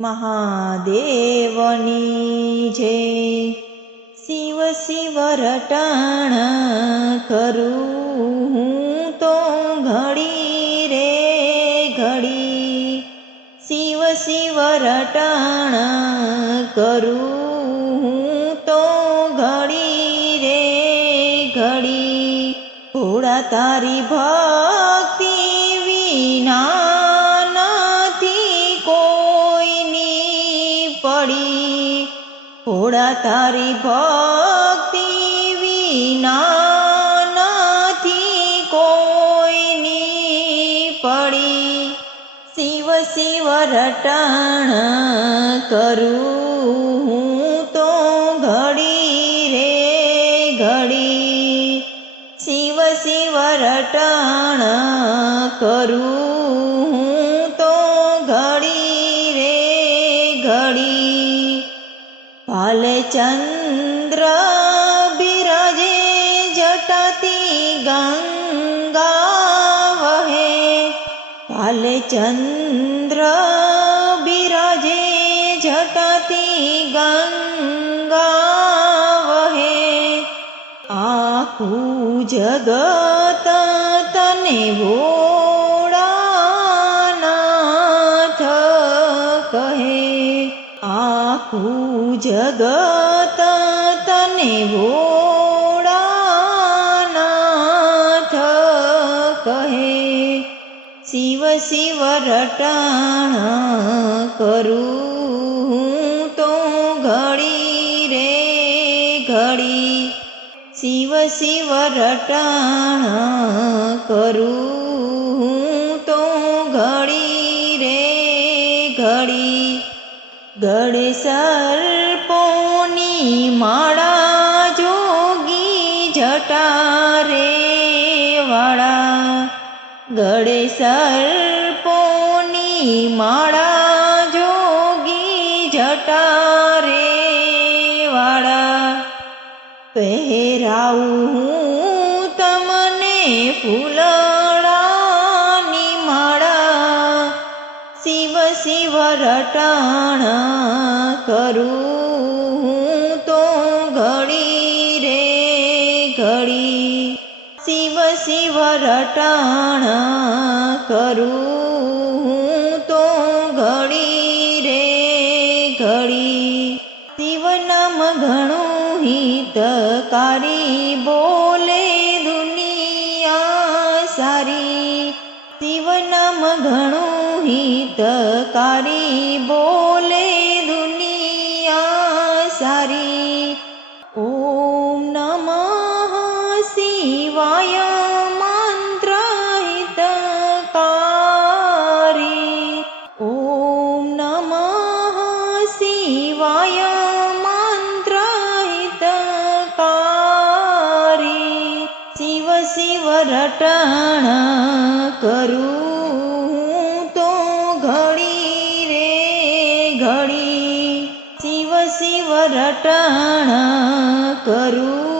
મહાદેવની જય। શિવ શિવ રટાણ કરું હું તો ઘડી રે ઘડી। શિવ શિવ રટાણ કરું હું તો ઘડી રે ઘડી। ભોળા તારી ભક્તિ વિના ભોળા તારી ભક્તિ વિના નથી કોઈની પડી। શિવ શિવ રટાણ કરું હું તો ઘડી રે ઘડી। શિવ શિવ રટાણ કરું હું તો ઘડી રે ઘડી। ભાલચંદ્ર બિરાજે જટાતી ગંગા વહે। ભાલચંદ્ર બિરાજે જટાતી ગંગા વહે। આખું જગત તને ભોળાનાથ કહે। આખું જગત તને ભોળાનાથ કહે। શિવ શિવ રટાણ કરું હું તો ઘડી રે ઘડી। શિવ શિવ રટાણ કરું હું તો ઘડી રે ઘડી। ગળે સર્પોની માળા જોગી જટા રે વાળા। ગળે સર્પોની માળા જોગી જટા રે વાળા। પહેરાવું હું તમને ફૂલડાની માળા। શિવ શિવ રટાણ કરું હું તો ઘડી રે ઘડી। શિવ શિવ રટાણ કરું હું તો ઘડી રે ઘડી। શિવ નામ ઘણું હિતકારી બોલે દુનિયા સારી। શિવ નામ ઘણું હિતકારી બોલે દુનિયા સારી। ઓમ નમઃ શિવાય મંત્ર હિતકારી। ઓમ નમઃ શિવાય મંત્ર હિતકારી। શિવ શિવ રટાણ કરું ઘડી। શિવ શિવ રટાણ કરું